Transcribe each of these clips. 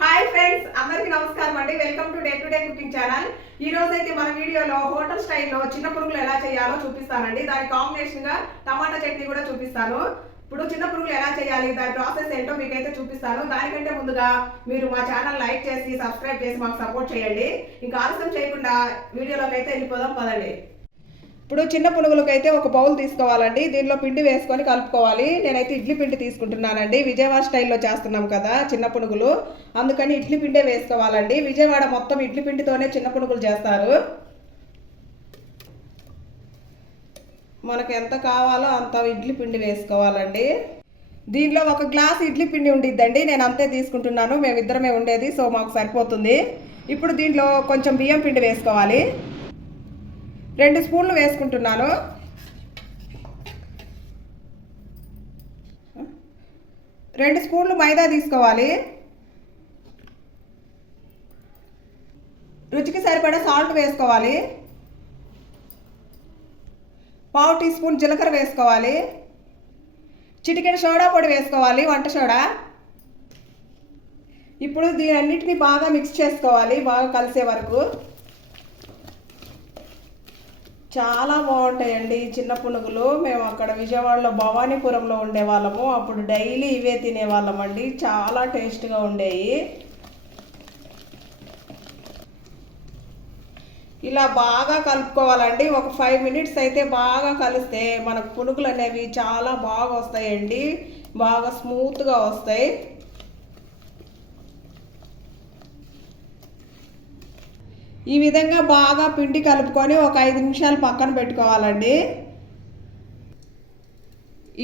Hi friends, అందరికీ నమస్కారం అండి. Welcome to day cooking channel. ఈ రోజు అయితే మన వీడియోలో హోటల్ స్టైల్లో చిన్న పునుగులు ఎలా చేయాలో చూపిస్తానండి. దాని కాంబినేషన్ గా టమాటా చట్నీ కూడా చూపిస్తాను. ఇప్పుడు చిన్న పునుగులు ఎలా చేయాలి, దాని ప్రాసెస్ ఏంటో మీకైతే చూపిస్తాను. దానికంటే ముందుగా మీరు మా ఛానల్ లైక్ చేసి సబ్స్క్రైబ్ చేసి మాకు సపోర్ట్ చేయండి. ఇంకా ఆలస్యం చేయకుండా వీడియోలోకి అయితే వెళ్ళిపోదాం పదండి. ఇప్పుడు చిన్న పునుగులకు అయితే ఒక బౌల్ తీసుకోవాలండి. దీనిలో పిండి వేసుకొని కలుపుకోవాలి. నేనైతే ఇడ్లీ పిండి తీసుకుంటున్నానండి. విజయవాడ స్టైల్లో చేస్తున్నాం కదా చిన్న పునుగులు, అందుకని ఇడ్లీ పిండే వేసుకోవాలండి. విజయవాడ మొత్తం ఇడ్లీ పిండితోనే చిన్న పునుగులు చేస్తారు. మనకు ఎంత కావాలో అంత ఇడ్లీ పిండి వేసుకోవాలండి. దీనిలో ఒక గ్లాస్ ఇడ్లీ పిండి ఉండిద్దండి. నేను అంతే తీసుకుంటున్నాను, మేమిద్దరమే ఉండేది, సో మాకు సరిపోతుంది. ఇప్పుడు దీంట్లో కొంచెం బియ్యం పిండి వేసుకోవాలి. 2 స్పూన్లు వేసుకుంటున్నాను. రెండు స్పూన్లు మైదా తీసుకోవాలి. రుచికి సరిపడా సాల్ట్ వేసుకోవాలి. 1/2 టీ స్పూన్ జీలకర్ర వేసుకోవాలి. చిటికెడు సోడా పొడి వేసుకోవాలి, వంట సోడా. ఇప్పుడు దీనన్నిటిని బాగా మిక్స్ చేసుకోవాలి, బాగా కలిసే వరకు. చాలా బాగుంటాయండి చిన్న పునుగులు. మేము అక్కడ విజయవాడలో భవానీపురంలో ఉండేవాళ్ళము, అప్పుడు డైలీ ఇవే తినేవాళ్ళం అండి. చాలా టేస్ట్గా ఉండేవి. ఇలా బాగా కలుపుకోవాలండి. ఒక 5 మినిట్స్ అయితే బాగా కలిస్తే మనకు పునుగులు అనేవి చాలా బాగా వస్తాయండి, బాగా స్మూత్గా వస్తాయి. ఈ విధంగా బాగా పిండి కలుపుకొని ఒక 5 నిమిషాలు పక్కన పెట్టుకోవాలండి.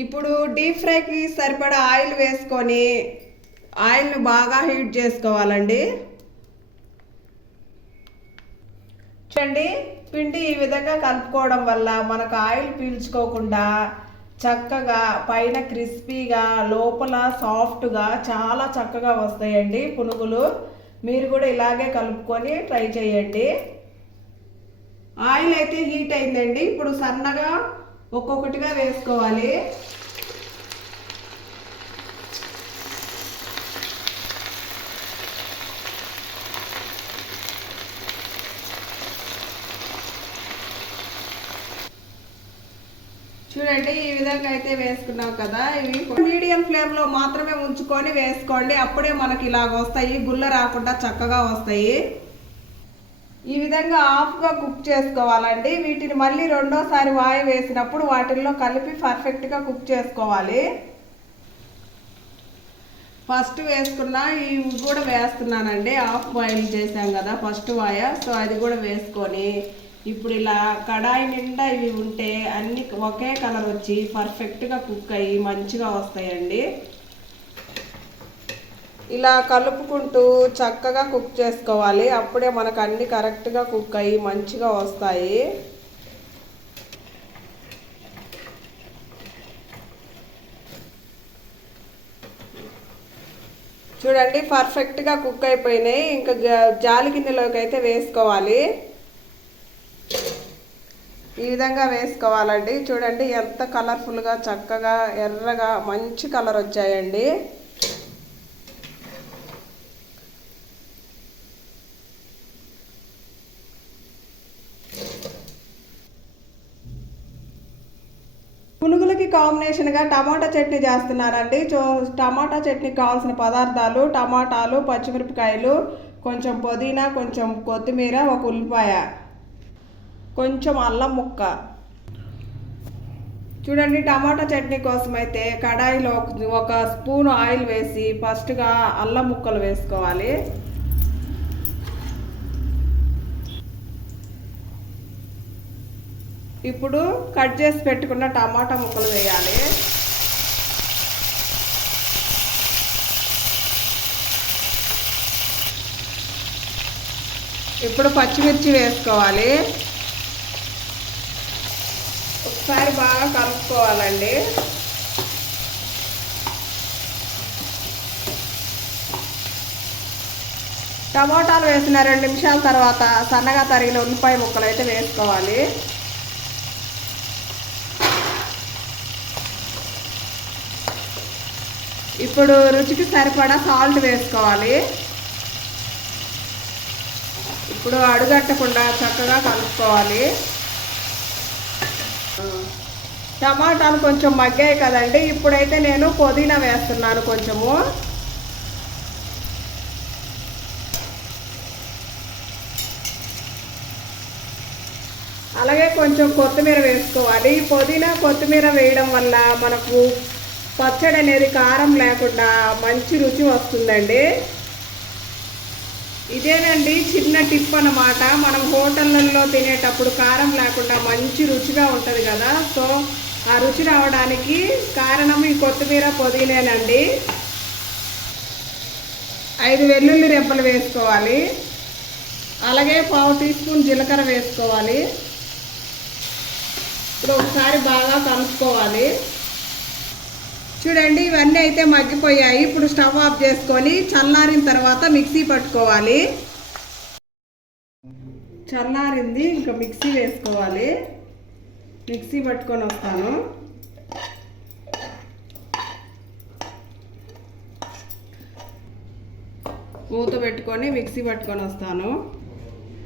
ఇప్పుడు డీప్ ఫ్రైకి సరిపడా ఆయిల్ వేసుకొని ఆయిల్ని బాగా హీట్ చేసుకోవాలండి. చూడండి, పిండి ఈ విధంగా కలుపుకోవడం వల్ల మనకు ఆయిల్ పీల్చుకోకుండా చక్కగా పైన క్రిస్పీగా లోపల సాఫ్ట్గా చాలా చక్కగా వస్తాయండి పునుగులు. మీరు కూడా ఇలాగే కలుపుకొని ట్రై చేయండి. ఆయిల్ అయితే హీట్ అయిందండి. ఇప్పుడు సన్నగా ఒక్కొక్కటిగా వేసుకోవాలి. చూడండి, ఈ విధంగా అయితే వేసుకున్నాం కదా. ఇవి మీడియం ఫ్లేమ్లో మాత్రమే ఉంచుకొని వేసుకోండి, అప్పుడే మనకి ఇలాగ వస్తాయి, గుల్ల రాకుండా చక్కగా వస్తాయి. ఈ విధంగా హాఫ్గా కుక్ చేసుకోవాలండి. వీటిని మళ్ళీ రెండోసారి వాయి వేసినప్పుడు వాటిల్లో కలిపి పర్ఫెక్ట్గా కుక్ చేసుకోవాలి. ఫస్ట్ వేసుకున్న ఇవి కూడా వేస్తున్నానండి. హాఫ్ బాయిల్ చేసాం కదా ఫస్ట్ వాయ, సో అది కూడా వేసుకొని ఇప్పుడు ఇలా కడాయి నిండా ఇవి ఉంటే అన్ని ఒకే కలర్ వచ్చి పర్ఫెక్ట్గా కుక్ అయ్యి మంచిగా వస్తాయండి. ఇలా కలుపుకుంటూ చక్కగా కుక్ చేసుకోవాలి, అప్పుడే మనకు అన్ని కరెక్ట్గా కుక్ అయ్యి మంచిగా వస్తాయి. చూడండి, పర్ఫెక్ట్గా కుక్ అయిపోయినాయి. ఇంకా జాలి గిన్నెలోకి అయితే వేసుకోవాలి. ఈ విధంగా వేసుకోవాలండి. చూడండి ఎంత కలర్ఫుల్గా చక్కగా ఎర్రగా మంచి కలర్ వచ్చాయండి. పునుగులకి కాంబినేషన్గా టమాటా చట్నీ చేస్తున్నారండి. టమాటా చట్నీకి కావాల్సిన పదార్థాలు: టమాటాలు, పచ్చిమిరపకాయలు, కొంచెం పుదీనా, కొంచెం కొత్తిమీర, ఒక ఉల్లిపాయ, కొంచెం అల్లం ముక్క. చూడండి, టమాటా చట్నీ కోసం అయితే కడాయిలో ఒక స్పూన్ ఆయిల్ వేసి ఫస్ట్గా అల్లం ముక్కలు వేసుకోవాలి. ఇప్పుడు కట్ చేసి పెట్టుకున్న టమాటా ముక్కలు వేయాలి. ఇప్పుడు పచ్చిమిర్చి వేసుకోవాలి. ఒకసారి బాగా కలుపుకోవాలండి. టమాటాలు వేసిన 2 నిమిషాల తర్వాత సన్నగా తరిగిన ఉల్లిపాయ ముక్కలు అయితే వేసుకోవాలి. ఇప్పుడు రుచికి సరిపడా సాల్ట్ వేసుకోవాలి. ఇప్పుడు అడుగట్టకుండా చక్కగా కలుపుకోవాలి. టమాటాలు కొంచెం మగ్గాయి కదండి, ఇప్పుడైతే నేను పుదీనా వేస్తున్నాను కొంచెము. అలాగే కొంచెం కొత్తిమీర వేసుకోవాలి. పుదీనా కొత్తిమీర వేయడం వల్ల మనకు పచ్చడి అనేది కారం లేకుండా మంచి రుచి వస్తుందండి. ఇదేనండి చిన్న టిప్ అన్నమాట. మనం హోటళ్ళల్లో తినేటప్పుడు కారం లేకుండా మంచి రుచిగా ఉంటుంది కదా, సో ఆ రుచి రావడానికి కారణం ఈ కొత్తిమీర పుదీనేనండి. 5 వెల్లుల్లి రెబ్బలు వేసుకోవాలి. అలాగే 1/2 టీ స్పూన్ జీలకర్ర వేసుకోవాలి. ఇప్పుడు ఒకసారి బాగా కలుపుకోవాలి. చూడండి ఇవన్నీ అయితే మగ్గిపోయాయి. ఇప్పుడు స్టవ్ ఆఫ్ చేసుకొని చల్లారిన తర్వాత మిక్సీ పట్టుకోవాలి. చల్లారింది, ఇంకా మిక్సీ వేసుకోవాలి. మిక్సీ పట్టుకొని వస్తాను. మూత పెట్టుకొని మిక్సీ పట్టుకొని వస్తాను.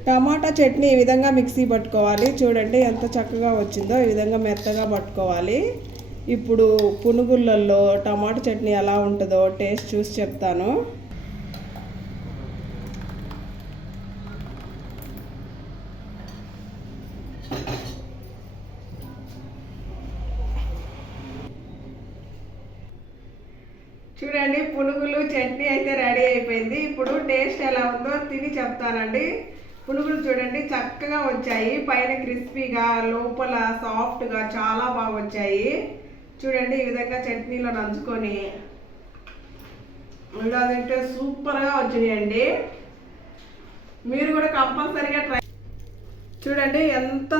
టమాటా చట్నీ ఈ విధంగా మిక్సీ పట్టుకోవాలి. చూడండి ఎంత చక్కగా వచ్చిందో, ఈ విధంగా మెత్తగా పట్టుకోవాలి. ఇప్పుడు పునుగులలో టమాటా చట్నీ ఎలా ఉంటుందో టేస్ట్ చూసి చెప్తాను. చూడండి పునుగులు చట్నీ అయితే రెడీ అయిపోయింది. ఇప్పుడు టేస్ట్ ఎలా ఉందో తిని చెప్తానండి. పునుగులు చూడండి చక్కగా వచ్చాయి, పైన క్రిస్పీగా లోపల సాఫ్ట్గా చాలా బాగా వచ్చాయి. చూడండి ఈ విధంగా చట్నీలో నంచుకొని ఇలా తింటే సూపర్గా వచ్చినాయండి. మీరు కూడా కంపల్సరీగా ట్రై. చూడండి ఎంత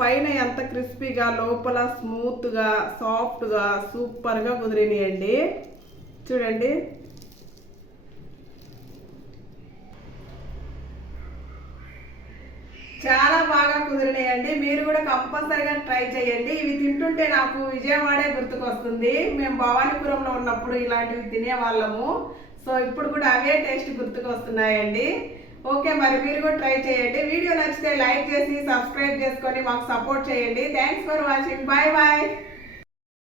పైన ఎంత క్రిస్పీగా లోపల స్మూత్గా సాఫ్ట్గా సూపర్గా కుదిరినాయండి. చూడండి చాలా బాగా కుదిరినాయండి. మీరు కూడా కంపల్సరీగా ట్రై చేయండి. ఇవి తింటుంటే నాకు విజయవాడే గుర్తుకొస్తుంది. మేము భవానీపురంలో ఉన్నప్పుడు ఇలాంటివి తినేవాళ్ళము. సో ఇప్పుడు కూడా అవే టేస్ట్ గుర్తుకొస్తున్నాయండి. ఓకే, మరి మీరు కూడా ట్రై చేయండి. వీడియో నచ్చితే లైక్ చేసి సబ్స్క్రైబ్ చేసుకొని మాకు సపోర్ట్ చేయండి. Thanks for watching. Bye bye.